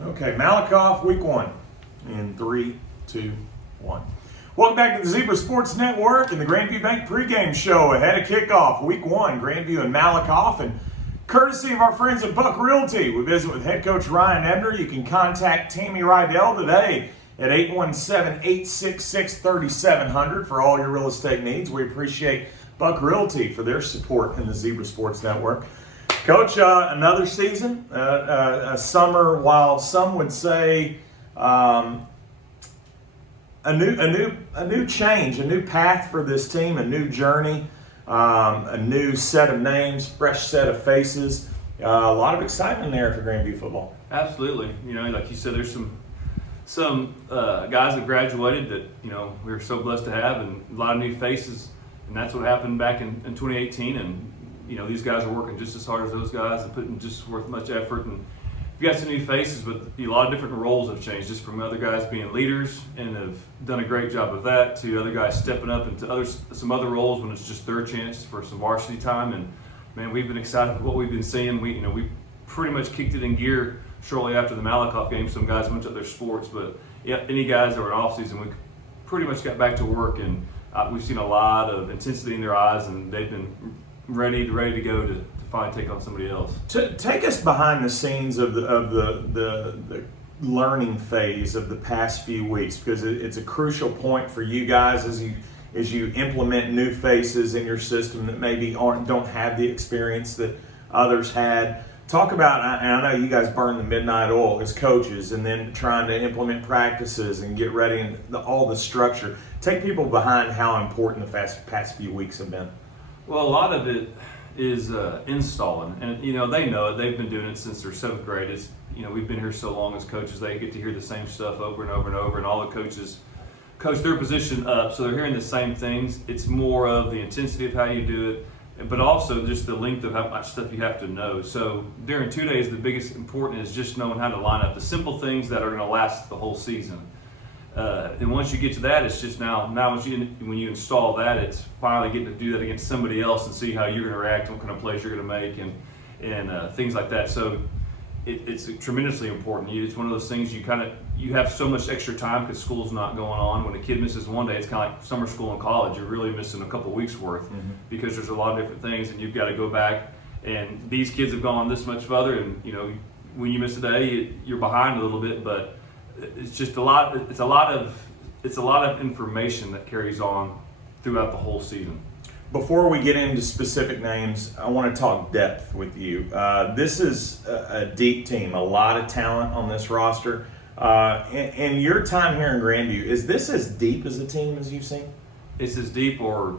Okay, Malakoff, week one. In 3, 2, 1. Welcome back to the Zebra Sports Network and the Grandview Bank pregame show ahead of kickoff. Week one, Grandview and Malakoff. And courtesy of our friends at Buck Realty, we visit with head coach Ryan Ebner. You can contact Tammy Rydell today at 817-866-3700 for all your real estate needs. We appreciate Buck Realty for their support in the Zebra Sports Network. Coach, another season, a summer, while some would say a new change, a new path for this team, a new journey, a new set of names, fresh set of faces. A lot of excitement there for Grandview football. Absolutely. You know, like you said, there's some guys that graduated that, you know, we were so blessed to have, and a lot of new faces. And that's what happened back in 2018. And, you know, these guys are working just as hard as those guys and putting just as much effort. And you got some new faces, but a lot of different roles have changed, just from other guys being leaders and have done a great job of that, to other guys stepping up into some other roles when it's just their chance for some varsity time. And man, we've been excited with what we've been seeing. We pretty much kicked it in gear shortly after the Malakoff game. Some guys went to their sports, but yeah, any guys that were in off season, we pretty much got back to work, and we've seen a lot of intensity in their eyes, and they've been ready to go to finally take on somebody else. Take us behind the scenes of the learning phase of the past few weeks, because it's a crucial point for you guys as you implement new faces in your system that maybe don't have the experience that others had. Talk about, and I know you guys burn the midnight oil as coaches, and then trying to implement practices and get ready and all the structure. Take people behind how important the past few weeks have been. Well, a lot of it is installing, and you know, they know it. They've been doing it since their 7th grade. It's, you know, we've been here so long as coaches, they get to hear the same stuff over and over and over, and all the coaches coach their position up, so they're hearing the same things. It's more of the intensity of how you do it, but also just the length of how much stuff you have to know. So during 2 days, the biggest important is just knowing how to line up the simple things that are going to last the whole season. And once you get to that, it's just now when you install that, it's finally getting to do that against somebody else and see how you're going to react, what kind of plays you're going to make, and things like that. So it's tremendously important. It's one of those things you have so much extra time because school's not going on. When a kid misses one day, it's kind of like summer school in college. You're really missing a couple weeks worth because there's a lot of different things, and you've got to go back. And these kids have gone this much further, and you know, when you miss a day, you're behind a little bit, but it's just a lot of information that carries on throughout the whole season. Before we get into specific names, I want to talk depth with you. This is a deep team, a lot of talent on this roster. In your time here in Grandview, is this as deep as a team as you've seen? It's as deep or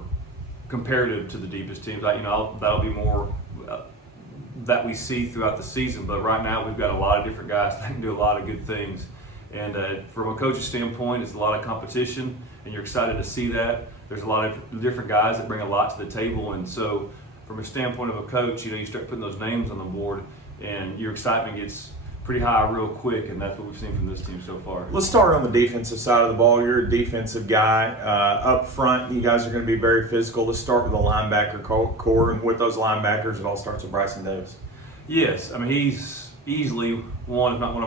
comparative to the deepest teams. That'll be more that we see throughout the season. But right now, we've got a lot of different guys that can do a lot of good things. And from a coach's standpoint, it's a lot of competition, and you're excited to see that. There's a lot of different guys that bring a lot to the table, and so from a standpoint of a coach, you know, you start putting those names on the board, and your excitement gets pretty high real quick, and that's what we've seen from this team so far. Let's start on the defensive side of the ball. You're a defensive guy. Up front, you guys are going to be very physical. Let's start with the linebacker core, and with those linebackers, it all starts with Bryson Davis. Yes, I mean, he's easily one, if not one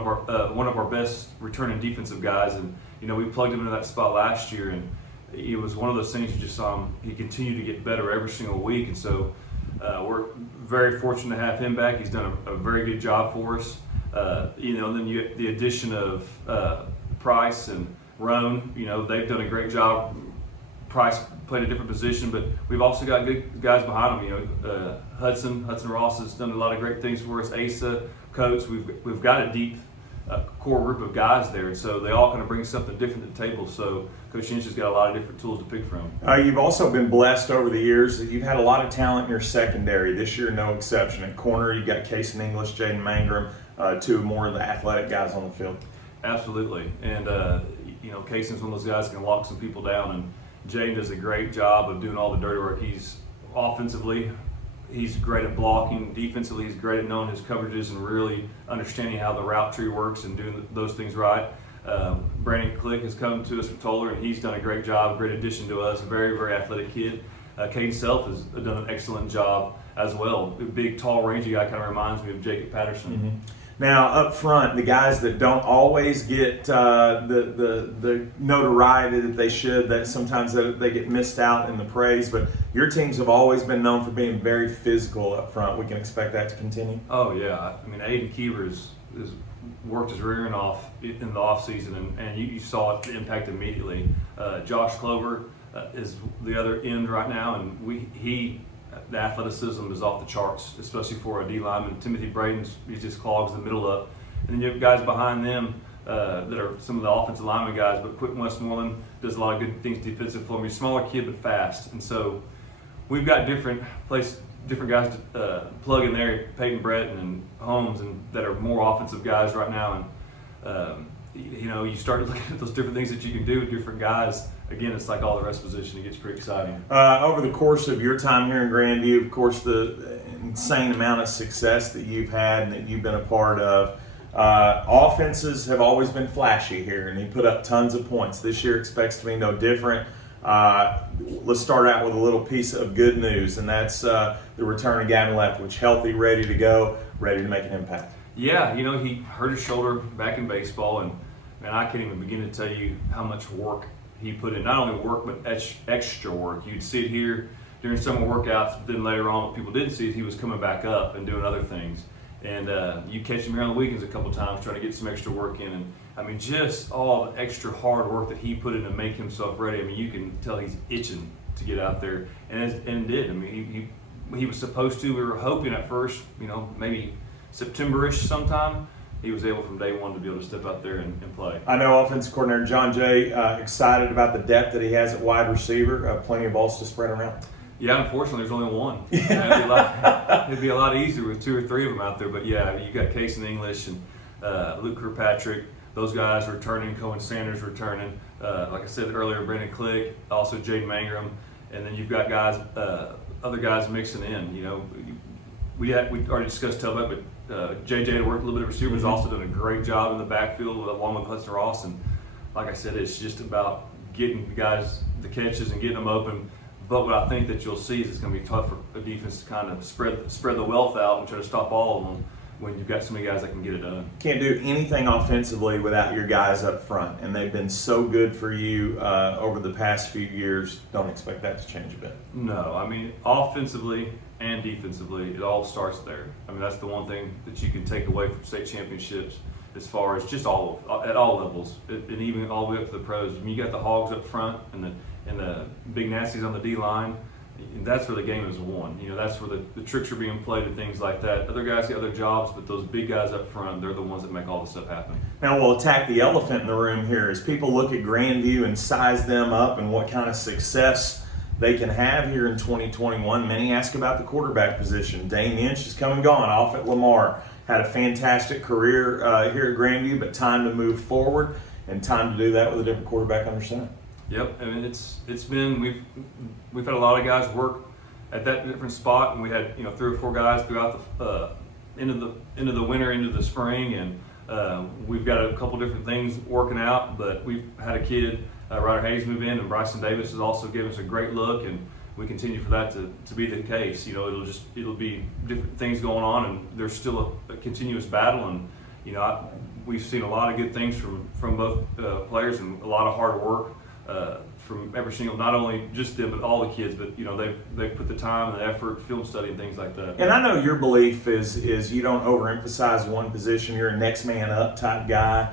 of our best returning defensive guys, and you know, we plugged him into that spot last year, and it was one of those things you just saw him. He continued to get better every single week, and so we're very fortunate to have him back. He's done a very good job for us. You know, then you get the addition of Price and Roan. You know, they've done a great job. Price played a different position, but we've also got good guys behind him. You know, Hudson Ross has done a lot of great things for us. Asa, Coates, we've got a deep core group of guys there, and so they all kind of bring something different to the table. So Coach Inch has got a lot of different tools to pick from. You've also been blessed over the years that you've had a lot of talent in your secondary. This year, no exception. At corner, you've got Casey English, Jaden Mangrum, two more of the athletic guys on the field. Absolutely, and you know, Casey's one of those guys that can lock some people down, and Jaden does a great job of doing all the dirty work. He's offensively, he's great at blocking. Defensively, he's great at knowing his coverages and really understanding how the route tree works and doing those things right. Brandon Click has come to us from Toller, and he's done a great job, great addition to us. Very, very athletic kid. Caden Self has done an excellent job as well. A big, tall, rangy guy, kind of reminds me of Jacob Patterson. Now, up front, the guys that don't always get the notoriety that they should, that sometimes they get missed out in the praise, but your teams have always been known for being very physical up front. We can expect that to continue? Oh, yeah. I mean, Aiden Kiever is worked his rear end off in the offseason, and you saw the impact immediately. Josh Clover is the other end right now, and the athleticism is off the charts, especially for a D lineman. Timothy Braden's, he just clogs the middle up. And then you have guys behind them that are some of the offensive lineman guys, but Quentin Westmoreland does a lot of good things defensive for me. Smaller kid, but fast. And so we've got different guys to plug in there, Peyton Breton and Holmes, and that are more offensive guys right now. And you start looking at those different things that you can do with different guys. Again, it's like all the rest of the position. It gets pretty exciting. Over the course of your time here in Grandview, of course, the insane amount of success that you've had and that you've been a part of, offenses have always been flashy here, and you put up tons of points. This year expects to be no different. Let's start out with a little piece of good news, and that's the return of Gavin Leftwich, healthy, ready to go, ready to make an impact. Yeah, he hurt his shoulder back in baseball, and man, I can't even begin to tell you how much work he put in. Not only work, but extra work. You'd see it here during summer workouts, but then later on, what people didn't see is he was coming back up and doing other things. And you catch him here on the weekends a couple times trying to get some extra work in. And I mean, just all the extra hard work that he put in to make himself ready. I mean, you can tell he's itching to get out there, and did. I mean, he was supposed to. We were hoping at first, maybe September-ish sometime. He was able from day one to be able to step out there and play. I know offensive coordinator John Jay excited about the depth that he has at wide receiver. Plenty of balls to spread around. Yeah, unfortunately, there's only one. It'd be a lot easier with 2 or 3 of them out there. But yeah, you got Case and English and Luke Kirkpatrick. Those guys returning. Cohen Sanders returning. Like I said earlier, Brandon Click, also Jaden Mangrum, and then you've got guys, other guys mixing in. We already discussed Telbeck, but JJ had worked a little bit of receiver, has also done a great job in the backfield along with Hudson Ross. And like I said, it's just about getting the guys the catches and getting them open. But what I think that you'll see is it's going to be tough for a defense to kind of spread the wealth out and try to stop all of them when you've got so many guys that can get it done. Can't do anything offensively without your guys up front, and they've been so good for you over the past few years. Don't expect that to change a bit. No, I mean, offensively and defensively, it all starts there. I mean, that's the one thing that you can take away from state championships as far as just at all levels, and even all the way up to the pros. I mean, you got the Hogs up front and the big nasties on the D line. And that's where the game is won. That's where the tricks are being played and things like that. Other guys get other jobs, but those big guys up front, they're the ones that make all the stuff happen. Now we'll attack the elephant in the room here. As people look at Grandview and size them up and what kind of success they can have here in 2021, many ask about the quarterback position. Dane Inch is come and gone off at Lamar. Had a fantastic career here at Grandview, but time to move forward and time to do that with a different quarterback under center. Yep, I mean it's been we've had a lot of guys work at that different spot, and we had 3 or 4 guys throughout the end of the winter, into the spring, and we've got a couple different things working out. But we've had a kid, Ryder Hayes, move in, and Bryson Davis has also given us a great look, and we continue for that to be the case. It'll be different things going on, and there's still a continuous battle, and we've seen a lot of good things from both players and a lot of hard work. From every single, not only just them, but all the kids. But they've put the time and the effort, film study, and things like that. And I know your belief is you don't overemphasize one position. You're a next man up type guy,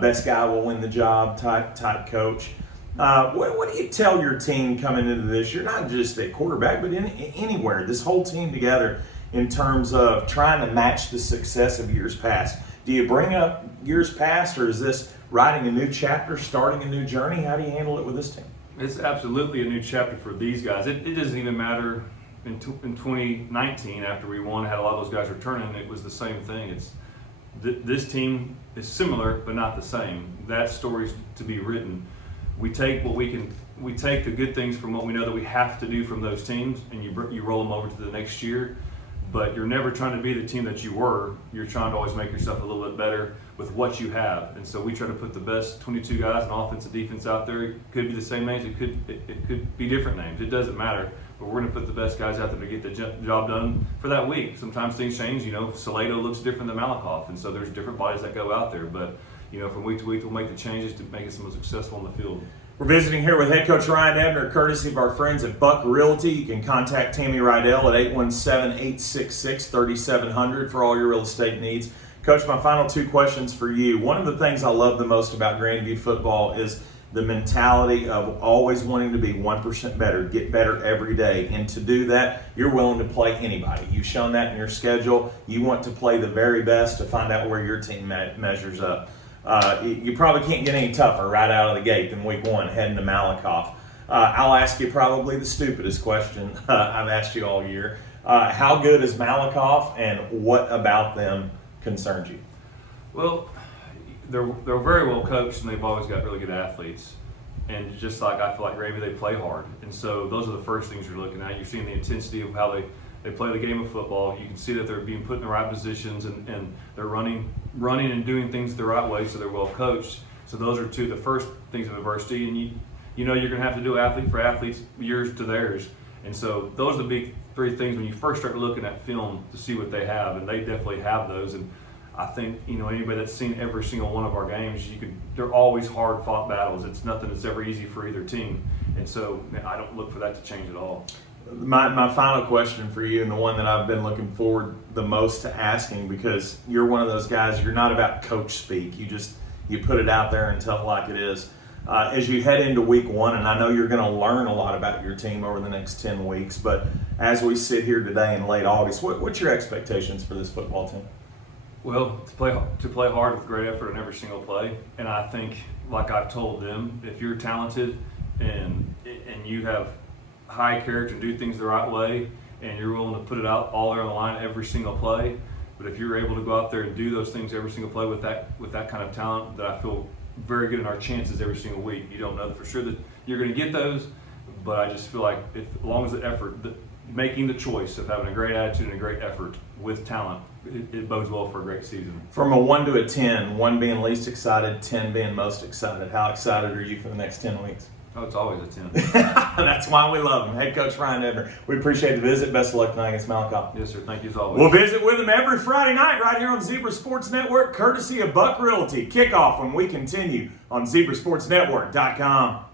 best guy will win the job type coach. What do you tell your team coming into this? You're not just a quarterback, but anywhere. This whole team together in terms of trying to match the success of years past. Do you bring up years past, or is this writing a new chapter, starting a new journey? How do you handle it with this team? It's absolutely a new chapter for these guys. It doesn't even matter in 2019 after we won, had a lot of those guys returning. It was the same thing. This team is similar, but not the same. That story's to be written. We take the good things from what we know that we have to do from those teams, and you roll them over to the next year. But you're never trying to be the team that you were. You're trying to always make yourself a little bit better with what you have. And so we try to put the best 22 guys in offense and defense out there. It could be the same names. It could be different names. It doesn't matter. but we're going to put the best guys out there to get the job done for that week. Sometimes things change. Salado looks different than Malakoff, and so there's different bodies that go out there. But from week to week, we'll make the changes to make us most successful in the field. We're visiting here with head coach Ryan Ebner, courtesy of our friends at Buck Realty. You can contact Tammy Rydell at 817-866-3700 for all your real estate needs. Coach, my final two questions for you. One of the things I love the most about Grandview football is the mentality of always wanting to be 1% better, get better every day. And to do that, you're willing to play anybody. You've shown that in your schedule. You want to play the very best to find out where your team measures up. You probably can't get any tougher right out of the gate than week one heading to Malakoff. I'll ask you probably the stupidest question I've asked you all year. How good is Malakoff, and what about them concerns you? Well, they're very well coached, and they've always got really good athletes. And just like I feel like Gravy, they play hard. And so those are the first things you're looking at. You're seeing the intensity of how they play the game of football. You can see that they're being put in the right positions, and they're running and doing things the right way, so they're well coached. So those are the first things of adversity. And you're going to have to do athlete for athletes, yours to theirs. And so those are the big three things when you first start looking at film to see what they have, and they definitely have those. And I think anybody that's seen every single one of our games, they're always hard-fought battles. It's nothing that's ever easy for either team. And so I don't look for that to change at all. My final question for you, and the one that I've been looking forward the most to asking, because you're one of those guys, you're not about coach speak. You put it out there and tell it like it is. As you head into week one, and I know you're going to learn a lot about your team over the next 10 weeks, but as we sit here today in late August, what's your expectations for this football team? Well, to play hard with great effort in every single play. And I think, like I've told them, if you're talented and you have high character and do things the right way, and you're willing to put it out all there on the line every single play, but if you're able to go out there and do those things every single play with that kind of talent, that I feel very good in our chances every single week. You don't know for sure that you're going to get those, but I just feel like as long as the effort, making the choice of having a great attitude and a great effort with talent, it bodes well for a great season. From a 1 to a 10, 1 being least excited, 10 being most excited, how excited are you for the next 10 weeks? Oh, it's always a 10. That's why we love him. Head coach Ryan Ebner. We appreciate the visit. Best of luck tonight against Malakoff. Yes, sir. Thank you as always. We'll visit with him every Friday night right here on Zebra Sports Network, courtesy of Buck Realty. Kickoff when we continue on ZebraSportsNetwork.com.